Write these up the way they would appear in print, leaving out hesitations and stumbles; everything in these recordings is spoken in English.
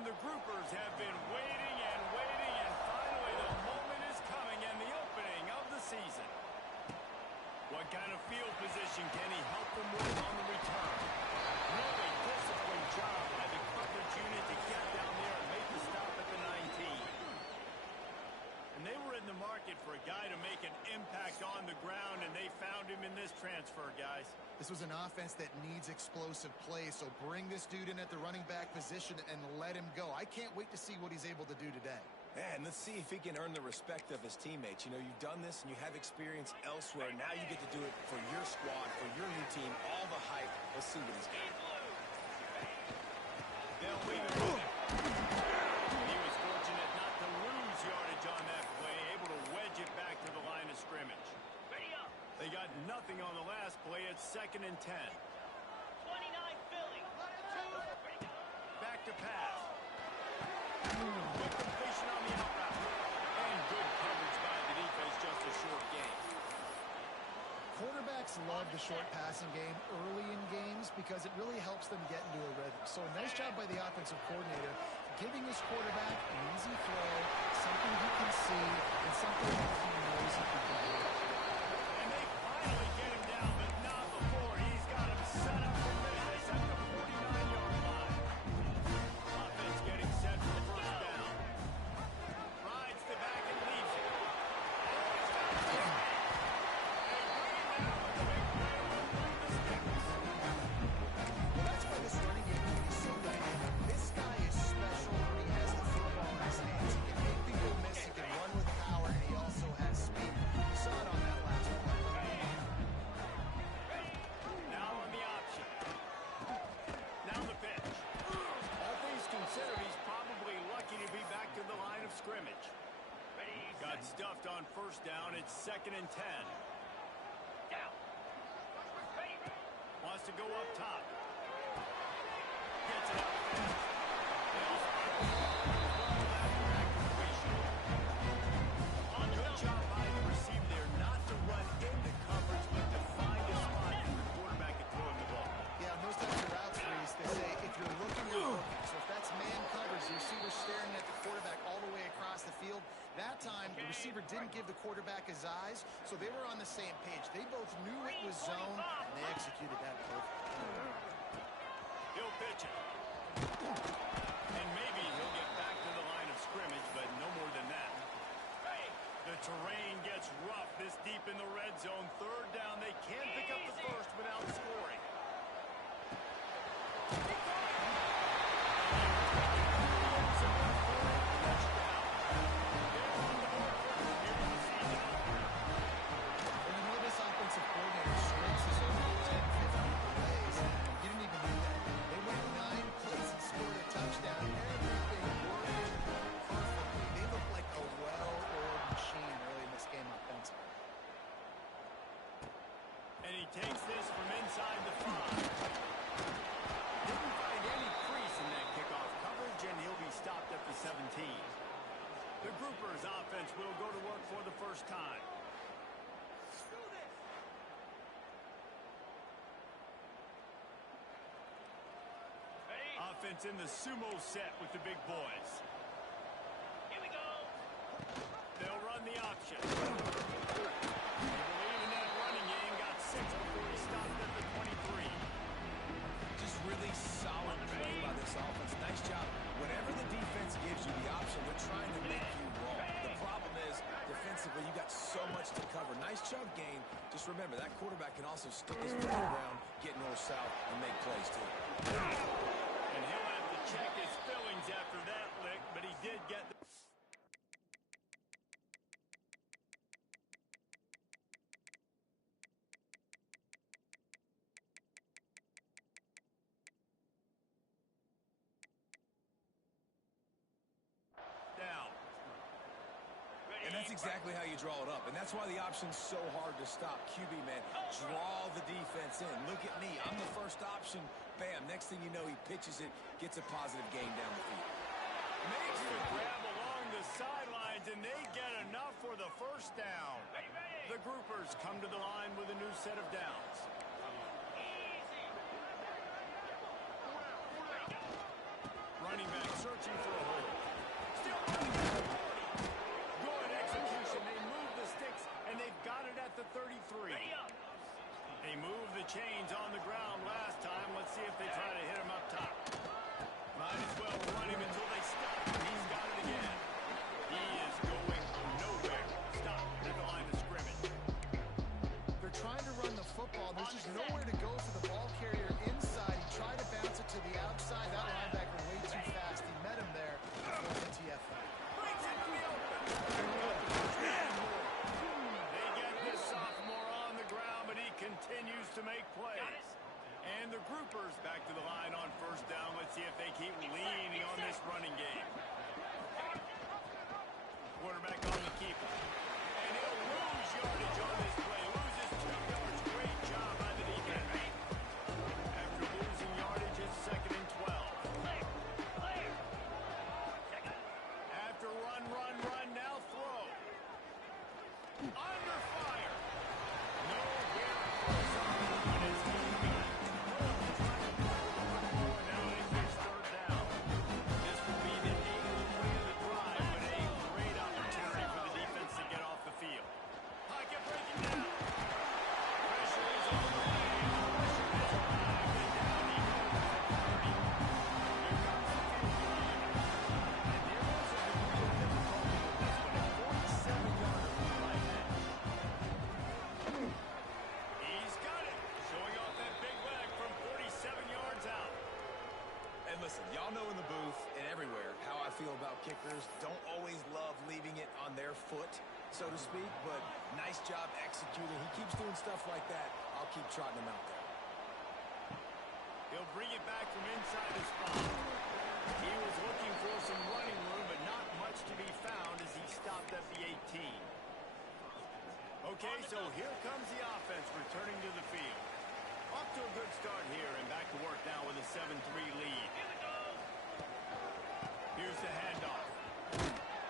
And the groupers have been waiting and waiting, and finally the moment is coming and the opening of the season. What kind of field position can he help them with on the return? Really disciplined job by the coverage unit to get down there and make the stop at the 19. And they were in the market for a guy to make an impact on the ground, and they found him in this transfer, guys. This was an offense that needs explosive play, so bring this dude in at the running back position and let him go. I can't wait to see what he's able to do today. Yeah, and let's see if he can earn the respect of his teammates. You know, you've done this and you have experience elsewhere. Now you get to do it for your squad, for your new team, all the hype. Let's see what he's got. They'll leave it with him. He was fortunate not to lose yardage on that play, able to wedge it back to the line of scrimmage. Ready up. They got nothing on the last play. It's 2nd and 10. 29 Philly. Back to pass. Quick completion on the out route. And good coverage by the defense, just a short gain. Quarterbacks love the short passing game early in games because it really helps them get into a rhythm. So a nice job by the offensive coordinator giving his quarterback an easy throw, something he can see, and something that he knows he can do. And they finally get him down, but not before. He's got him set up for business at the 49-yard line. Offense getting set for the first down. Rides the back and leaves it. Oh, he's got it. They bring him down with the big play on the sticks. Well, that's why this running game is so dynamic. This guy is special when he has the football in his hands. He can make people miss, he can run with power, and he also has speed. You saw it on that last play. Now on the option. Now the pitch. All things considered, he's probably lucky to be back to the line of scrimmage. Got stuffed on first down. It's 2nd and 10. Down. Ready. Wants to go up top. Gets it up fast. They also good job by the receiver there, not to run into coverage, but to find a spot for the quarterback to throw him the ball. Yeah, on those types of routes, Reese, they say if you're looking, you're looking. So if that's man coverage, the receiver's staring at the quarterback all the way across the field. That time, the receiver didn't give the quarterback his eyes, so they were on the same page. They both knew it was zone, and they executed that perfectly. He'll pitch it. And maybe he'll get back to the line of scrimmage, but no more than that. The terrain gets rough this deep in the red zone. 3rd down. They can't pick up the first without scoring. Well, you know this offensive coordinator stretches his own 10, 15 plays. You didn't even need that. They went 9 plays and scored a touchdown. Everything working perfectly. They look like a well-oiled machine early in this game offensively. And he takes this from inside the 5. Didn't find any crease in that kickoff coverage, and he'll be stopped at the 17. The Groupers offense will go to work for the first time. Offense in the sumo set with the big boys. Here we go. They'll run the option. They believe in that running game. Got 6 before he stopped at the 23. Just really solid play by this offense. Nice job. Whenever the defense gives you the option, they're trying to make you wrong. The problem is, defensively, you got so much to cover. Nice chunk gain. Just remember, that quarterback can also stick his foot around, get north-south, and make plays, too. And he'll have to check his fillings after that lick, but he did get the... down. And that's exactly how you draw it up. And that's why the option's so hard to stop. QB, man, draw the defense in. Look at me. I'm the first option. Bam. Next thing you know, he pitches it, gets a positive gain down the field. Makes the grab along the sidelines, and they get enough for the first down. The Groupers come to the line with a new set of downs. Running back searching for a hole. Still running at the 40. Good execution. They move the sticks, and they've got it at the 33. Ready up. They moved the chains on the ground last time. Let's see if they try to hit him up top. Might as well run him until they stop him. He's got it again. He is going nowhere. Stop at the line of scrimmage. They're trying to run the football. There's just nowhere to go for the ball carrier inside. He tried to bounce it to the outside. That linebacker way too fast. He met him there for the TFL. Brings it to the open. They get this sophomore on the ground, but he continues to make plays. And the groupers back to the line on first down. Let's see if they keep leaning on this running game. Quarterback on the keeper. And he'll lose yardage on this play. Loses 2 yards. Great job by the defense. After losing yardage, it's 2nd and 12. Clear. Clear. After run, now throw. Under fire. Nowhere close on when it's moving. Now it gets 3rd down. This will be the 8th play of the drive, but a great opportunity for the defense to get off the field. Pocket breaking down. Pressure is on the way. Pressure has arrived, and down he goes at the 30. Here comes the field line. And there was a degree of difficulty with this one. A 47-yarder from the right edge. He's got it. Showing off that big leg from 47 yards out. And listen, y'all know in the booth and everywhere how I feel about kickers. Don't always love leaving it on their foot, so to speak, but nice job executing. He keeps doing stuff like that. I'll keep trotting him out there. He'll bring it back from inside his spot. He was looking for some running room, but not much to be found as he stopped at the 18. Okay, so here comes the offense returning to the field. Off to a good start here and back to work now with a 7-3 lead. Here's the handoff.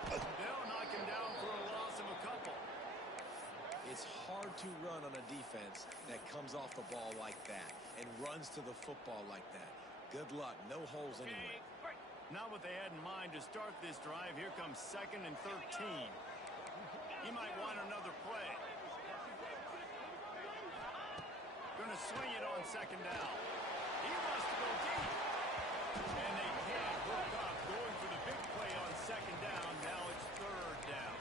They'll knock him down for a loss of a couple. It's hard to run on a defense that comes off the ball like that and runs to the football like that. Good luck. No holes anywhere. Not what they had in mind to start this drive. Here comes 2nd and 13. He might want another play. Gonna swing it on 2nd down. He wants to go deep. And they can't hook up. Going for the big play on 2nd down. Now it's 3rd down.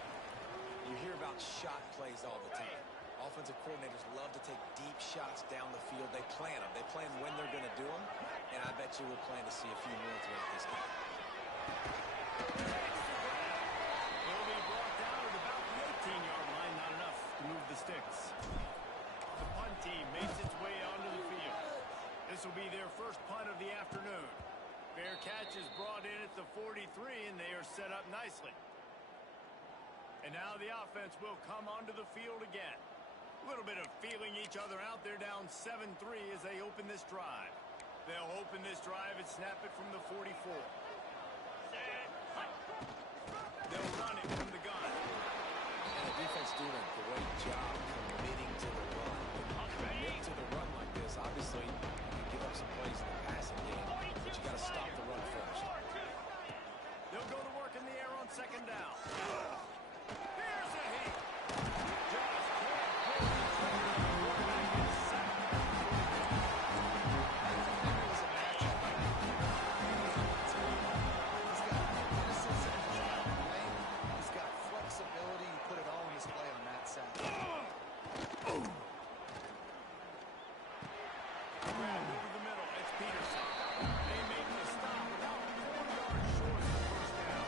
You hear about shot plays all the time. Offensive coordinators love to take deep shots down the field. They plan them. They plan when they're going to do them. And I bet you we'll plan to see a few more throughout this game. He'll be brought down at about the 18-yard line. Not enough to move the sticks. The punt team makes its way onto the field. This will be their first punt of the afternoon. Fair catch is brought in at the 43, and they are set up nicely. And now the offense will come onto the field again. A little bit of feeling each other out. They're down 7-3 as they open this drive. They'll open this drive and snap it from the 44. They'll run it from the gun. And the defense doing a great job committing to the run. When you commit to the run like this, obviously you can give up some plays in the passing game, but you got to stop the run first. They'll go to work in the air on 2nd down. Here's a hit. Just can't pull the trigger. Quarterback is sacked. That's the thing was a matchup. He's got athleticism, he's got length, he's got flexibility. He put it all on display on that sack. Grab over the middle. It's Peterson. They make the stop about 4 yards short of the first down.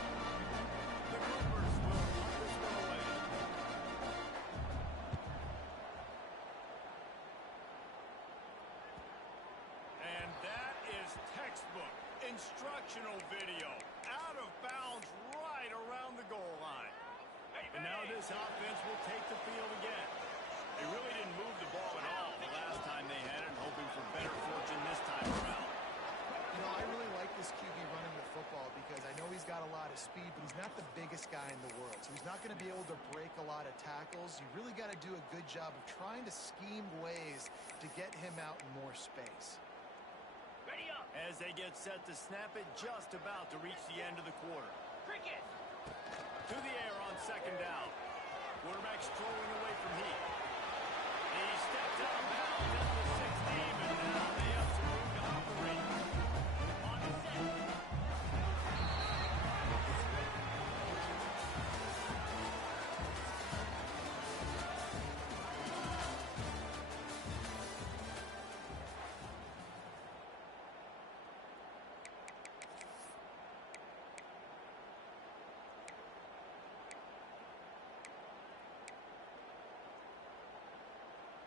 The Goobers will put this one away. And that is textbook instructional video. Out of bounds right around the goal line. And now this offense will take the field again. They really didn't move the ball at all the last time they had it, hoping for better fortune this time around. You know, I really like this QB running the football because I know he's got a lot of speed, but he's not the biggest guy in the world. So he's not going to be able to break a lot of tackles. You really got to do a good job of trying to scheme ways to get him out in more space. Ready up. As they get set to snap it, just about to reach the end of the quarter. Cricket. To the air on second down. Quarterback strolling away from Heat. He stepped out of bounds at the 16, but now they have some room to operate. On the set.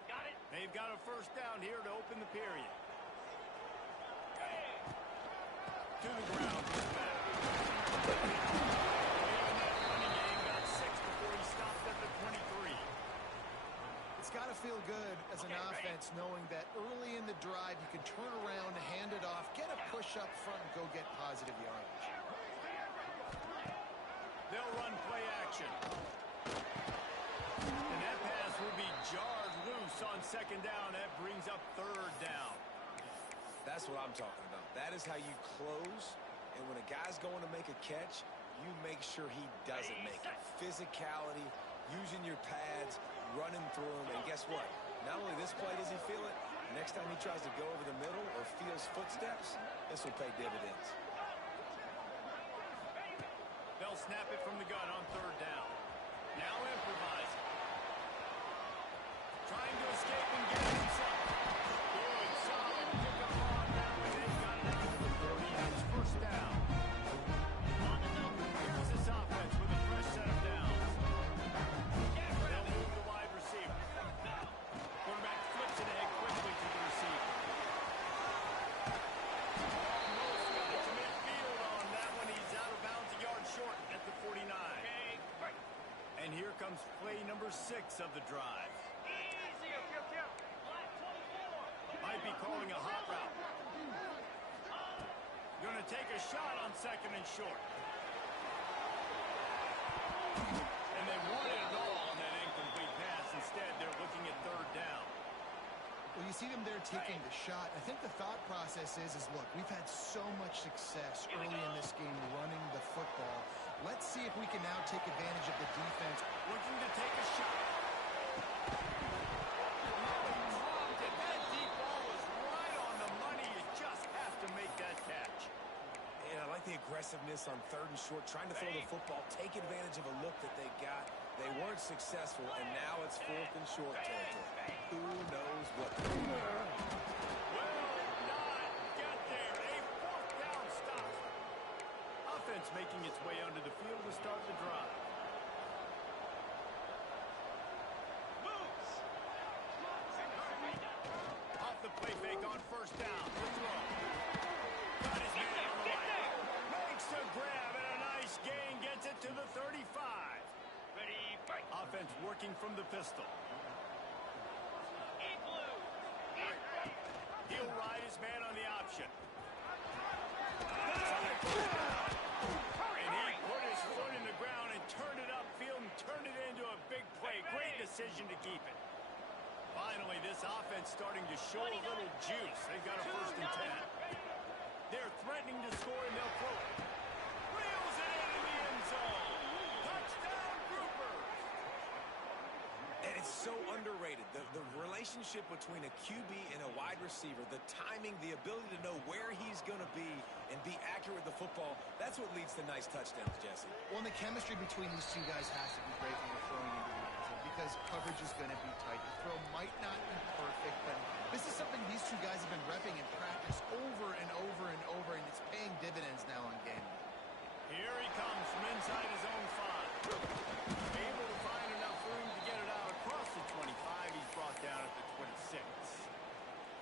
Got it. They've got a first down here to open the period. To the ground. Back. Even that running game got 6 before he stopped at the 23. It's got to feel good as an offense knowing that early in the drive you can turn around, hand it off, get a push up front, and go get positive yardage. They'll run play action. And that pass will be jarred loose on second down. That brings up third down. That's what I'm talking about. That is how you close. And when a guy's going to make a catch, you make sure he doesn't make it. Physicality, using your pads, running through him. And guess what? Not only this play does he feel it, next time he tries to go over the middle or feels footsteps, this will pay dividends. They'll snap it from the gun on third down. Now improvising. Trying to escape and get it himself. Good, solid pickup on now, and they've got it out to the 40. That's first down. Here's this offense with a fresh set of downs. They'll move the wide receiver. Quarterback flips it ahead quickly to the receiver. Almost got it to midfield on that one. He's out of bounds a yard short at the 49. And here comes play number 6 of the drive. Might be calling a hot route. Going to take a shot on second and short. And they wanted it all on that incomplete pass. Instead, they're looking at third down. Well, you see them there taking the shot. I think the thought process is look, we've had so much success early in this game running the football. Let's see if we can now take advantage of the defense. Looking to take a shot. That deep ball was right on the money. You just have to make that catch. And I like the aggressiveness on third and short, trying to throw the football, take advantage of a look that they got. They weren't successful, and now it's fourth and short territory. Who knows what to do? Will not get there. A fourth down stop. Offense making its way onto the field to start the drive. Moves. Off the play fake on first down. The throw. Got his man on the right. Makes a grab and a nice gain. Gets it to the 35. Ready, break. Offense working from the pistol. In blue. He'll ride his man on the option. And he put his foot in the ground and turned it upfield and turned it into a big play. Great decision to keep it. Finally, this offense starting to show a little juice. They've got a first and 10. They're threatening to score, and they'll throw it. Reels it into the end zone. Touchdown, Groupers. And it's so underrated. The relationship between a QB and a wide receiver, the timing, the ability to know where he's going to be and be accurate with the football, that's what leads to nice touchdowns, Jesse. Well, and the chemistry between these two guys has to be great when you're throwing into the end zone because coverage is going to be tight. The throw might not be perfect, but this is something these two guys have been repping in practice over and over and over, and it's paying dividends now on game day. Here he comes from inside his own 5. Able to find enough room to get it out across the 25. He's brought down at the 26.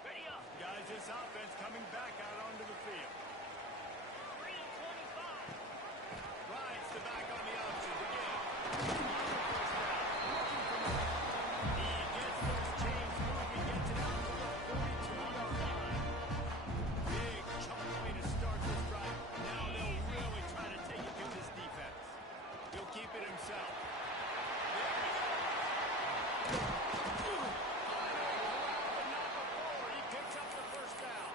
Ready up. Guys, this offense coming back out onto the field. 325. Rides the back on the option again. He gets those chains moving, gets it out to the 42-yard line. Big chunk way to start this drive. Now they'll really try to take it to this defense. He'll keep it himself. There he goes. But not before. He picks up the first down.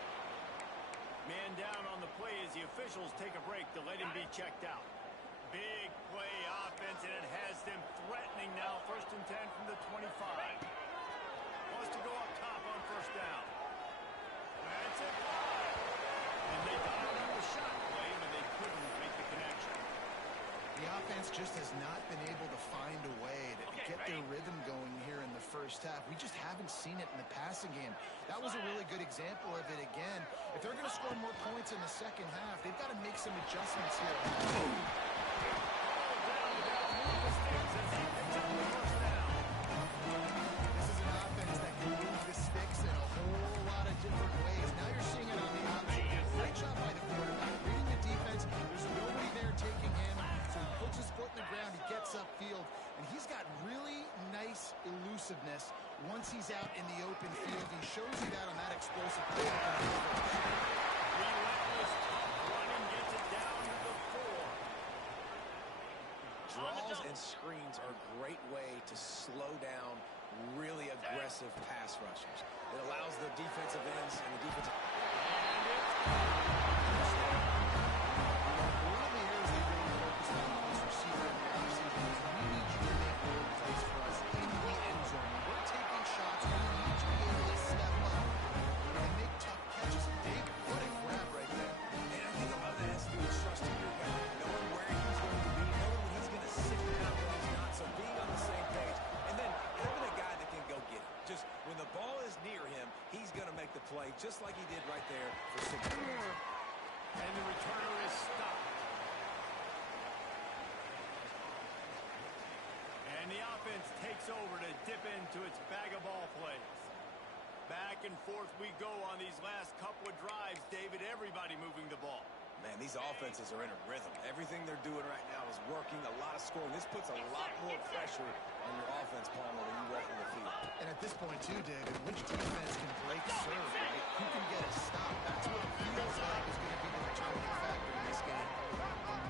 officials take a break to let him be checked out. Big play offense, and it has them threatening now. 1st and 10 from the 25. Wants to go up top on 1st down. That's it. And they got out on the shot play, but they couldn't make the connection. The offense just has not been able to find a way to get their rhythm going here in the 1st half. We just haven't seen it in the passing game. That was a really good example of it again. If they're going to score more points in the 2nd half, they've got to make some adjustments here. This is an offense that can move the sticks in a whole lot of different ways. Now you're seeing it on the option. Great job by the quarterback. Reading the defense. There's nobody there taking him. So he puts his foot in the ground. He gets upfield. And he's got really nice elusiveness once he's out in the open field. He shows you that on that explosive play. Relentless running gets it down to the 4. Draws and screens are a great way to slow down really aggressive pass rushers. It allows the defensive ends and the defensive... One of the areas they really focus on is receiver and wide receiver. We need you to make more plays for us in the end zone. When we're taking shots, we need you to be able to step up and make tough catches. Big foot and grab right there. And I think a lot of that has to do with trusting your guy, knowing where he's going to be, knowing when he's going to sit down when he's not, so being on the same page, and then having a guy that can go get it. Just when the ball is near him, he's going to make the play, just like he did right there for 6 yards. And the returner is stopped. And the offense takes over to dip into its bag of ball plays. Back and forth we go on these last couple of drives, David. Everybody moving the ball. Man, these offenses are in a rhythm. Everything they're doing right now is working, a lot of scoring. This puts a lot more pressure on your offense, Palmer, when you walk on the field. And at this point, too, David, which defense can break serve, right? Who can get a stop? That's what it feels like is going to be the determining factor in this game.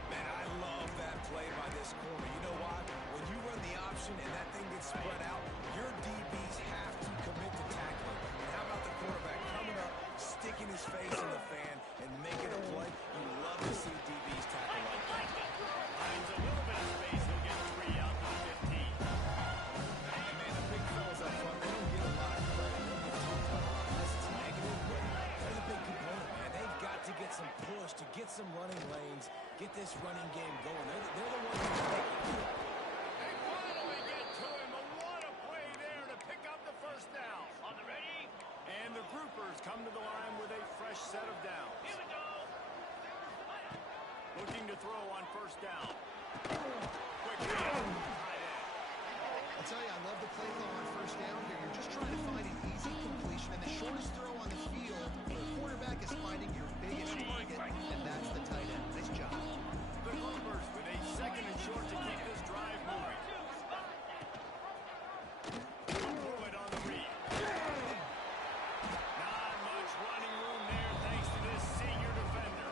Man, I love that play by this corner. You know why? When you run the option and that thing gets spread out, your DBs have to commit to tackling. And how about the quarterback coming up, sticking his face in the fan, and making a play? You love to see DBs tackle like that. Finds a little bit of space. He'll get 3 out to the 15. And man, the big fellas up front, they don't get a lot of credit. They don't get talked about a lot unless it's negative, but they're the big component, man. They've got to get some push, to get some running lanes, get this running game going. They're the ones who make it. They finally get to him. And what a play there to pick up the 1st down. On the ready. And the groupers come to the line with a fresh set of downs. Here we go. Looking to throw on 1st down. Quick down. Tight end. I'll tell you, I love the play call on 1st down here. You're just trying to find an easy completion, and the shortest throw on the field, the quarterback is finding your biggest target, and that's the tight end. Nice job. The groupers with a 2nd and short to keep this drive moving. Pruitt on the read. Not much running room there thanks to this senior defender.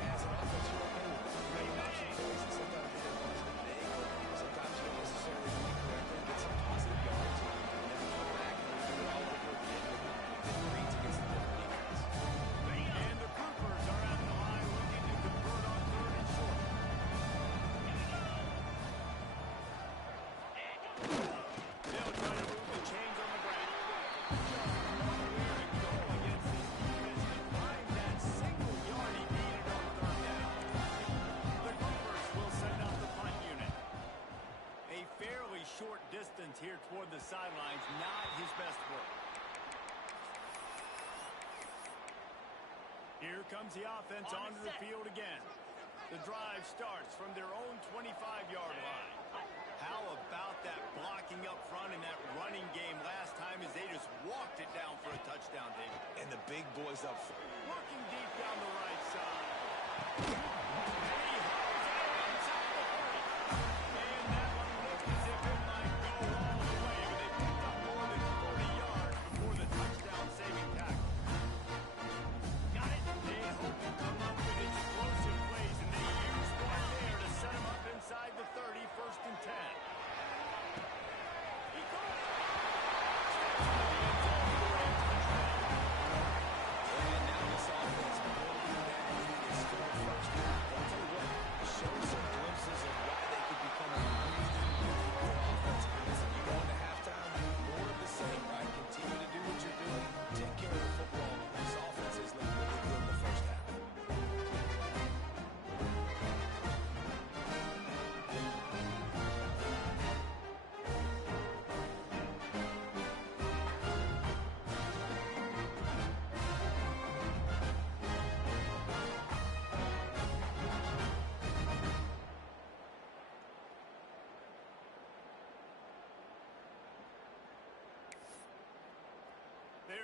As an offense, you're okay with it. You make option plays, and sometimes you get a bunch of big, sometimes you don't necessarily do it correctly and get some positive yards, and then you come back and you do it all over again with the reads against the different defense. And the groupers are at the line looking to convert on 3rd and short. They'll try to move the chains on the ground. Nowhere to go against this defense to find that single yard he needed on 3rd down. The groupers will send out the punt unit. A fairly short distance here toward the sidelines, not his best work. Here comes the offense onto the field again. The drive starts from their own 25-yard line. How about that blocking up front and that running game last time as they just walked it down for a touchdown, David? And the big boys up front. Working deep down the right side. And he hauls it inside the 30. And that one looked as if it might go all the way, but they picked up more than 40 yards before the touchdown-saving tackle. Got it. They hope to come up with explosive plays, and they used one there to set him up inside the 30, 1st and 10. He caught it. And now this offense, building that lead is still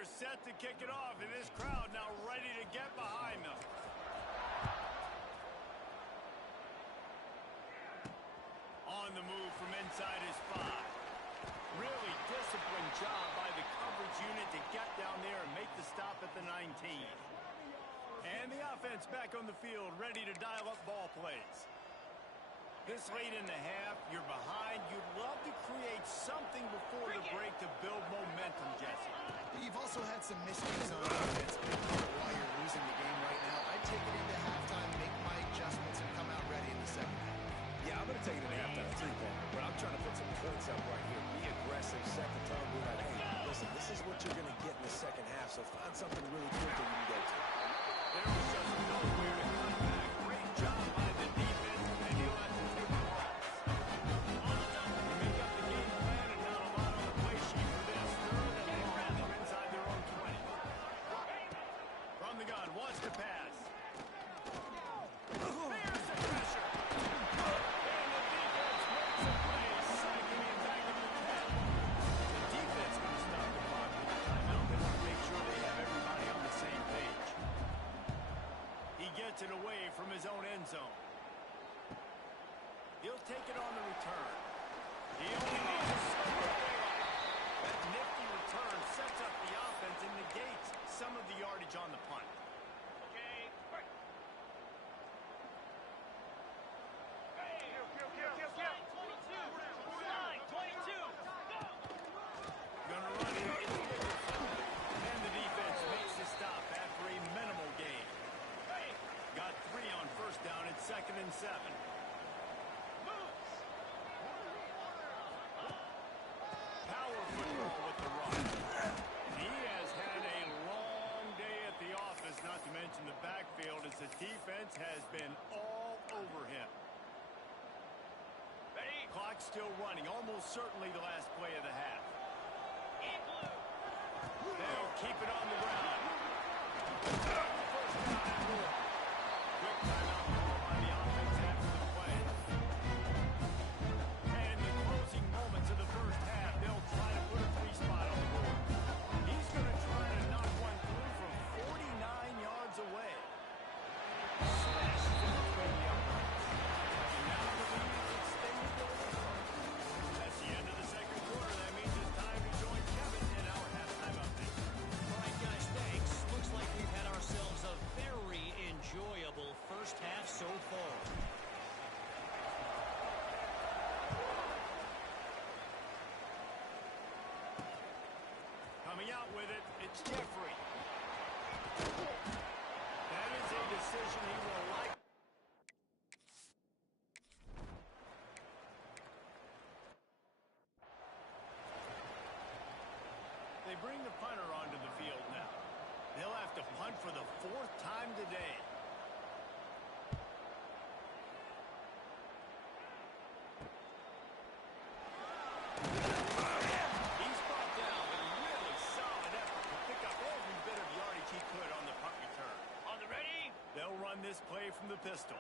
set to kick it off, and this crowd now ready to get behind them. On the move from inside his 5. Really disciplined job by the coverage unit to get down there and make the stop at the 19. And the offense back on the field, ready to dial up ball plays. This late in the half, you're behind. You'd love to create something before the break to build momentum, Jesse. You've also had some mistakes on offense while you're losing the game right now. I'd take it into halftime, make my adjustments, and come out ready in the second half. Yeah, I'm going to take it in halftime too, Paul. But I'm trying to put some points up right here. Be aggressive, set the tone, be like, hey, listen, this is what you're going to get in the second half, so find something really good that you can go to. There was just nowhere to come back. Great job by the defense, and he'll have to take the loss. Make up the game plan, and not a lot on the play sheet for this. Third and long from inside their own 20. From the gun, wants to pass. There's the pressure. And the defense makes a play, sacking him back up the 10. The defense going to stop the clock with the timeout. They want to make sure they have everybody on the same page. He gets it away from his own end zone. He'll take it on the return. He only needs a single bailout. That nifty return sets up the offense and negates some of the yardage on the punt. Okay, break. Slide 22. Slide 22. Go. Gonna run it in the middle. And the defense makes the stop after a minimal gain. Got 3 on first down at 2nd and 7. Power football with the run. He has had a long day at the office, not to mention the backfield, as the defense has been all over him. Ready? Clock still running, almost certainly the last play of the half. In blue. They'll keep it on the ground. First down and more. Quick timeout call by the offense after the play. And in the closing moments of the first half, they'll try to put a 3 spot on the board. He's going to try to knock one through from 49 yards away. Smashes it between the uprights. And now the lead is extended to 4. That's the end of the second quarter. That means it's time to join Kevin in our halftime update. All right, guys, thanks. Looks like we've had ourselves a very enjoyable first half so far. Coming out with it, it's Jeffrey. That is a decision he will like. They bring the punter onto the field now. They'll have to punt for the 4th time today. He's brought down with a really solid effort to pick up every bit of yardage he could on the punt return. On the ready? They'll run this play from the pistol.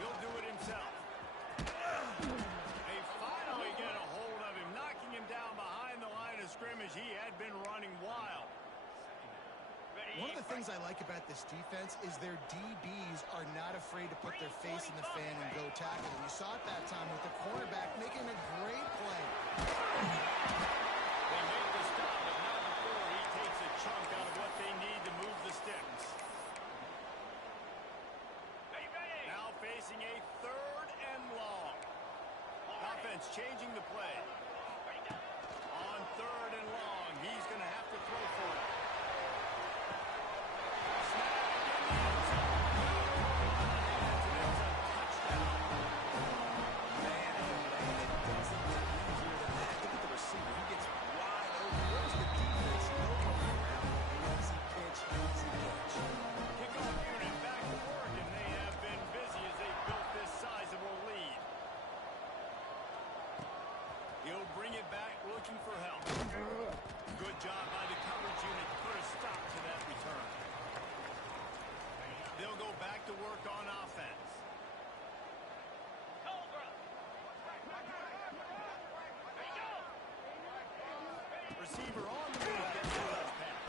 He'll do it himself. They finally get a hold of him, knocking him down behind the line of scrimmage. He had been running wild. Ready? One of the things I like about this defense is their DBs are not afraid to put their face in the fan and go tackle. And you saw it that time with the cornerback making a great play. They make the stop, but not before he takes a chunk out of what they need to move the sticks. Ready, ready. Now facing a 3rd and long. Offense changing the play. Ready, go. On 3rd and long, he's going to have to throw for it. Snag in the end zone. And it's a touchdown. Man, oh man, it doesn't get easier than that. Look at the receiver. He gets wide open. Where's the defense? Nobody around. Easy pitch, easy catch. Kickoff unit back to work, and they have been busy as they built this sizable lead. He'll bring it back looking for help. Good job by the coverage unit Receiver on the move gets the touch pass.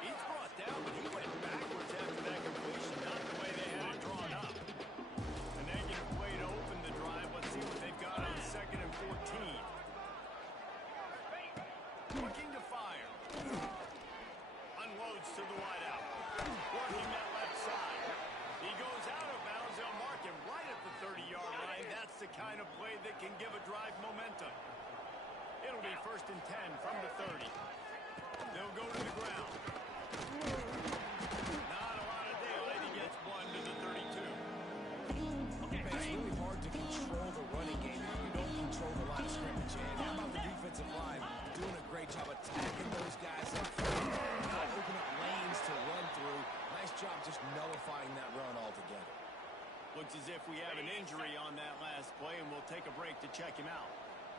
He's brought down, but he went backwards after that completion, not the way they had it drawn up. A negative play to open the drive. Let's see what they've got on 2nd and 14. Looking to fire. Unloads to the wideout. Working that left side. He goes out of bounds. They'll mark him right at the 30-yard line. That's the kind of play that can give a drive momentum. It'll be 1st and 10 from the 30. They'll go to the ground. Not a lot of daylight. He gets one to the 32. It's really hard to control the running game if you don't control the line of scrimmage. And how about the defensive line doing a great job attacking those guys up front, not open up lanes to run through. Nice job just nullifying that run altogether. Looks as if we have an injury on that last play, and we'll take a break to check him out.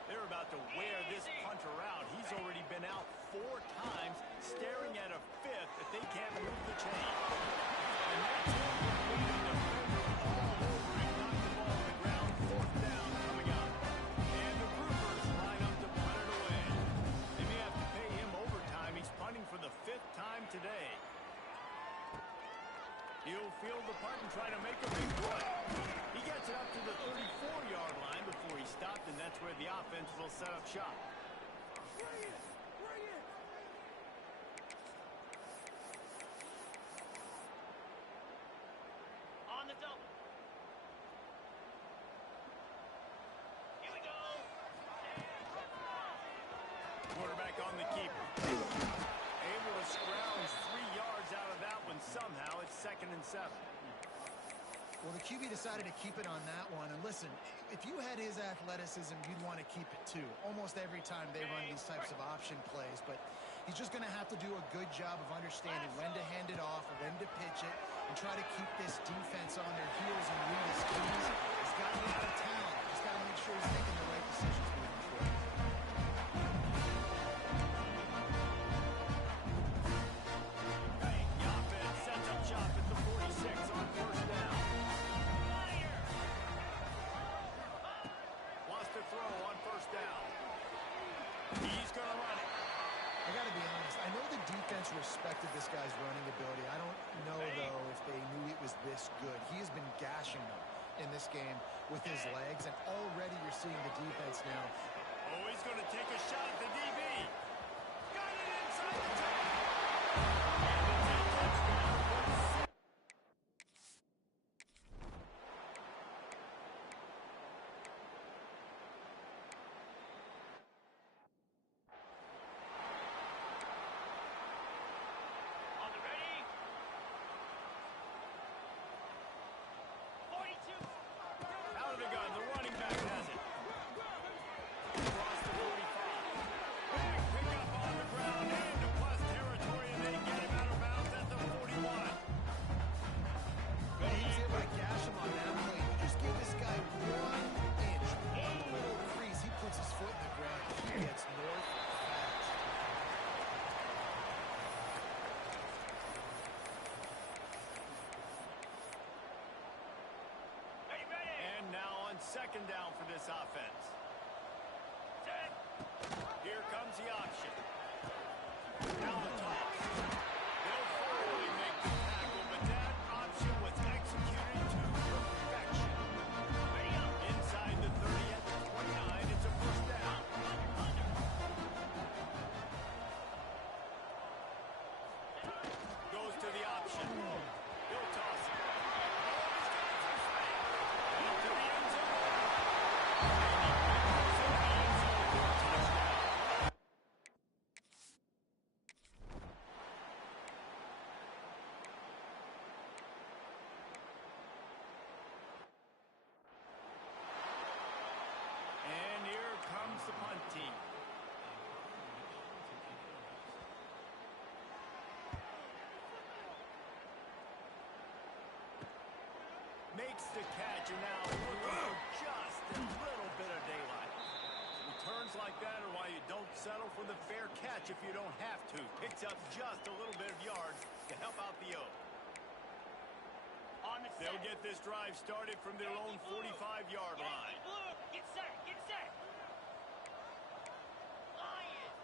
They're about to wear this punter out. He's already been out 4 times, staring at a 5th if they can't move the chain. And that's it. The defender all over him, knocked the ball on the ground. 4th down coming up. And the Groupers line up to punt it away. They may have to pay him overtime. He's punting for the 5th time today. He'll field the punt and try to make a big play. He gets it up to the 34-yard line before he stopped, and that's where the offense will set up shop. On the double. Here we go. Quarterback on the keeper. Able to scrounge 3 yards out of that one somehow. It's 2nd and 7. Well, the QB decided to keep it on that one. And listen, if you had his athleticism, you'd want to keep it too. Almost every time they run these types of option plays. But he's just going to have to do a good job of understanding when to hand it off, when to pitch it, and try to keep this defense on their heels and read his keys. He's got a lot of talent. He's got to make sure he's making the right decisions moving forward. The offense sets up shop at the 46 on 1st down. Wants to throw on 1st down. He's going to run it. I got to be honest. I know the defense respected this guy's running ability. I don't know, though, if they knew it was this good. He has been gashing them in this game with his legs, and already you're seeing the defense now. Oh, he's going to take a shot at the DB. Got it inside the 10. On the ready. 42. Out of the gun, the running back has it. Across the 45. Big pickup on the ground into plus territory, and they get him out of bounds at the 41. Well, he was able to gash him on that play. You just give this guy 1 inch, one little crease. He puts his foot in the ground. He gets north fast. Ready, ready. And now on 2nd down for this offense. Set. Here comes the option. Now the toss. They'll finally make the tackle, but that option was executed to perfection. Ready up. Inside the 30 at the 29, it's a 1st down. Goes to the option. He'll toss it. Into the end zone. Touchdown. And here comes the punt team. Makes the catch, and now looking for just a little bit of daylight. Returns like that are why you don't settle for the fair catch if you don't have to. Picks up just a little bit of yards to help out the O. On the set. They'll get this drive started from their own 45-yard line. Blue. Get set. Get set. Lions.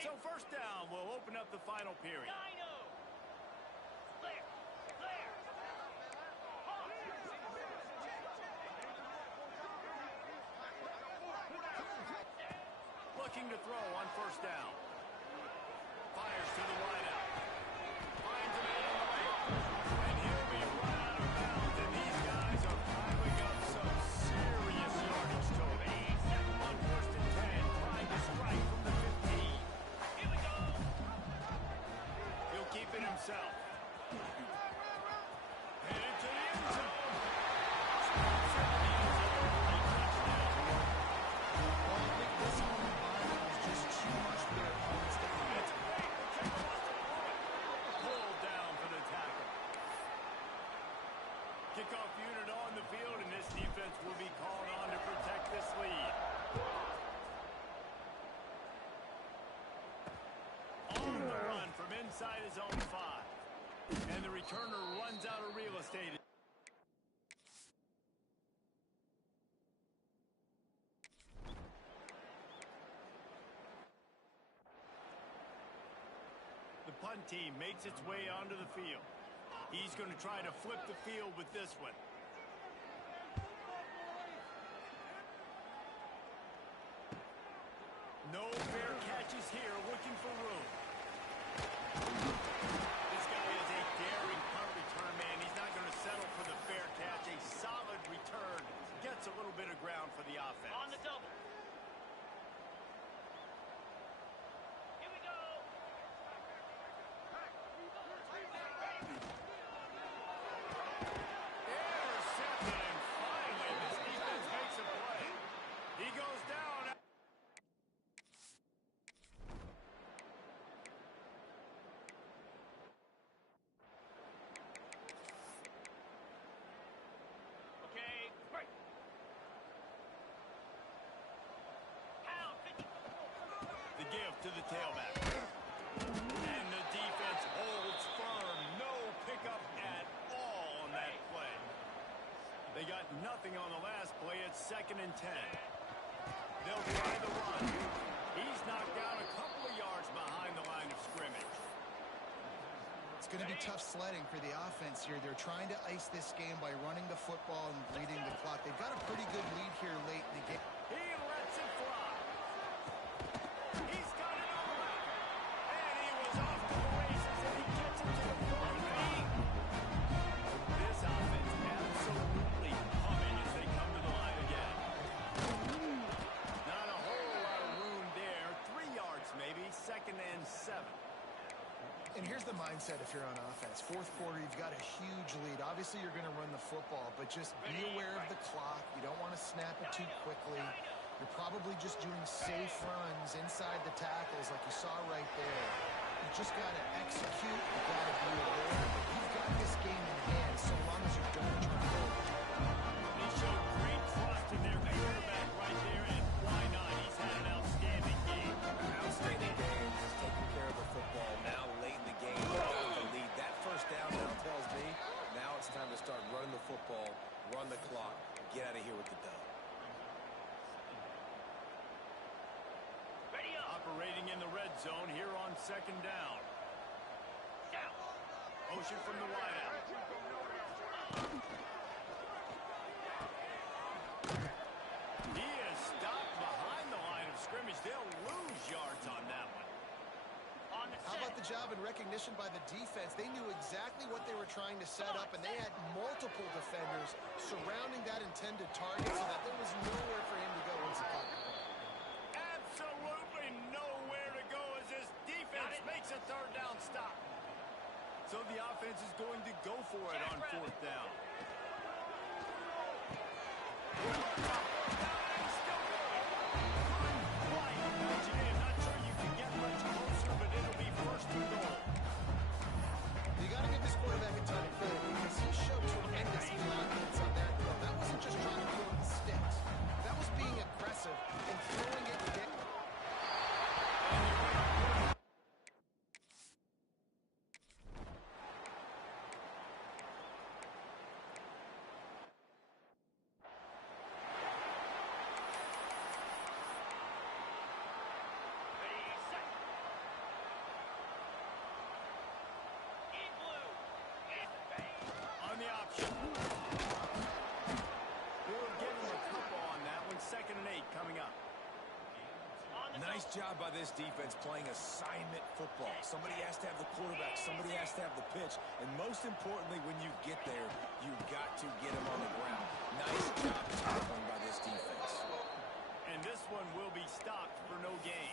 So first down will open up the final period. 9-0. Clear. Clear. Looking to throw on first down. Fires to the wideout. Finds a man on the right. And he'll be run out of bounds. And these guys are piling up some serious yardage total. On first and 10, trying to strike from the 15. Here we go. He'll keep it himself. Headed to the end zone. Stops in the end zone. Well, I think this one is just too much for their opponents to handle. It's great. The kicker wants to blow it. Pulled down for the tackle. Kickoff unit on the field, and this defense will be called on to protect this lead. On the run from inside his own 5. And the returner runs out of real estate. The punt team makes its way onto the field. He's going to try to flip the field with this one. No fair catches here, looking for room. This guy is a daring punt return man. He's not going to settle for the fair catch. A solid return gets a little bit of ground for the offense. On the double. Here we go. Intercepted, and finally, this defense makes a play. He goes down. Okay, break. Pound 50. The give to the tailback. And the defense holds firm. No pickup at all on that play. They got nothing on the last play. It's 2nd and 10. They'll try the run. He's knocked down a couple of yards behind the line of scrimmage. It's going to be tough sledding for the offense here. They're trying to ice this game by running the football and bleeding the clock. They've got a pretty good lead here late in the game. He lets it fly. He's got it on the back. And he was off to the races, and he gets it to the 48. This offense absolutely humming as they come to the line again. Not a whole lot of room there. 3 yards maybe. 2nd and 7. And here's the mindset if you're on offense. Fourth quarter, you've got a huge lead. Obviously, you're going to run the football, but just be aware of the clock. You don't want to snap it too quickly. You're probably just doing safe runs inside the tackles like you saw right there. You just got to execute. You've got to be aware. You've got this game in hand so long as you don't turn it over. He showed great trust in their quarterback right there, and why not? He's had an outstanding game. Outstanding game. Just taking care of the football. Now late in the game, the lead. That first down now tells me now it's time to start running the football, run the clock, get out of here with the dub. Ready up. Operating in the red zone here on 2nd down. Down. Motion from the wideout. He is stopped behind the line of scrimmage. They'll lose yards on that one. On the How set. about the job and recognition by the defense? They knew exactly what they were trying to set up, and they had multiple defenders surrounding that intended target so that there was nowhere for him to go once he caught the ball. Absolutely nowhere to go as this defense makes a 3rd down stop. So the offense is going to go for it on 4th down. Not sure you can get much closer, but it'll be 1st and goal. You got to give this quarterback a ton of credit because he showed tremendous confidence on that throw. That wasn't just trying to throw the sticks. That was being aggressive and throwing it and getting. option. We'll give him a couple on that one. 2nd and 8 coming up. Nice job by this defense playing assignment football. Somebody has to have the quarterback. Somebody has to have the pitch. And most importantly, when you get there, you've got to get him on the ground. Nice job tackling by this defense. And this one will be stopped for no gain.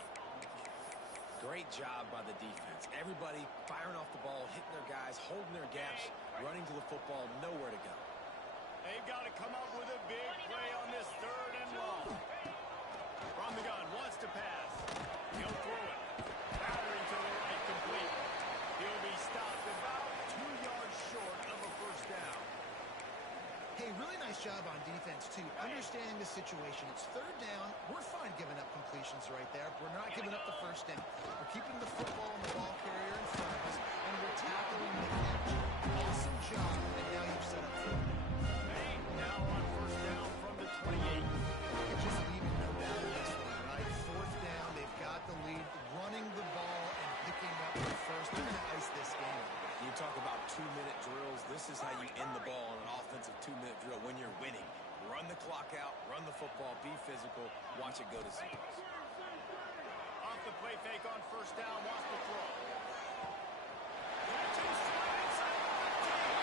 Great job by the defense. Everybody firing off the ball, hitting their guys, holding their gaps, running to the football, nowhere to go. They've got to come up with a big play on this 3rd and long. From the gun, wants to pass. He'll throw it. Battering to the right, complete. He'll be stopped about 2 yards short of a 1st down. Hey, really nice job on defense, too. Understanding the situation. It's 3rd down. We're fine giving up completions right there. We're not giving up the 1st down. We're keeping the football and the ball carrier in front of us, and we're tackling the catch. Awesome job, and now you've set up for it. Now on 1st down from the 28. It's just leaving no doubt in this one, right? 4th down, they've got the lead, running the ball and picking up the 1st. They're going to ice this game. You talk about 2-minute drills. This is how you end the ball on an offensive 2-minute drill when you're winning. Run the clock out, run the football, be physical, watch it go to zeros. Off the play fake on 1st down, wants to throw. Catching straight inside the 15.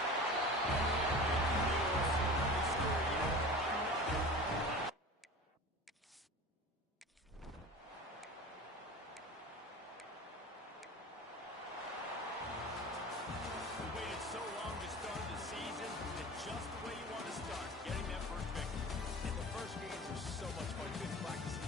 We waited so long to start the season, and just the way you want to start, getting that 1st victory. And the 1st games are so much fun. Good practice.